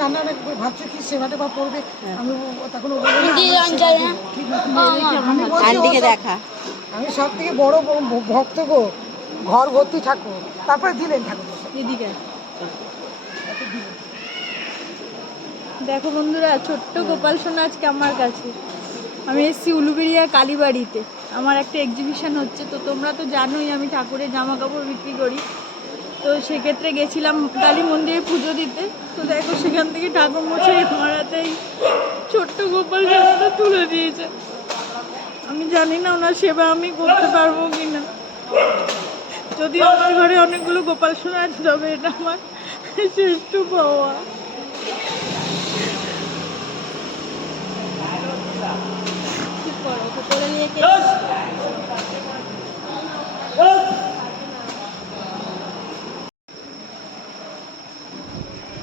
রান্না না করে ভাবছ কি সেবাতে বা পড়বে। আমি তখন। না? ঠিক আছে। আমি দিকে সব- দেখা। আমি সব থেকে বড় ভক্ত গো ঘর ভর্তি ঠাকুর। তারপরে দিলেন ঠাকুর। এদিকে দেখো বন্ধুরা ছোট্ট গোপাল সোনা আজকে আমার কাছে। আমি এসেছি উলুবেড়িয়া কালীবাড়িতে। আমার একটা এক্সিবিশন হচ্ছে তো তোমরা তো জানোই আমি ঠাকুরের জামা কাপড় বিক্রি করি। তো সেক্ষেত্রে গেছিলাম কালী মন্দিরে পুজো দিতে। তো দেখো সেখান থেকে ঠাকুর মশাই মারাতেই ছোট্ট গোপাল সোনাটা তুলে দিয়েছে। আমি জানি না ওনার সেবা আমি করতে পারব কি না যদি আমার ঘরে অনেকগুলো গোপাল সোনা আছে, তবে এটা আমার শ্রেষ্ঠ পাওয়া।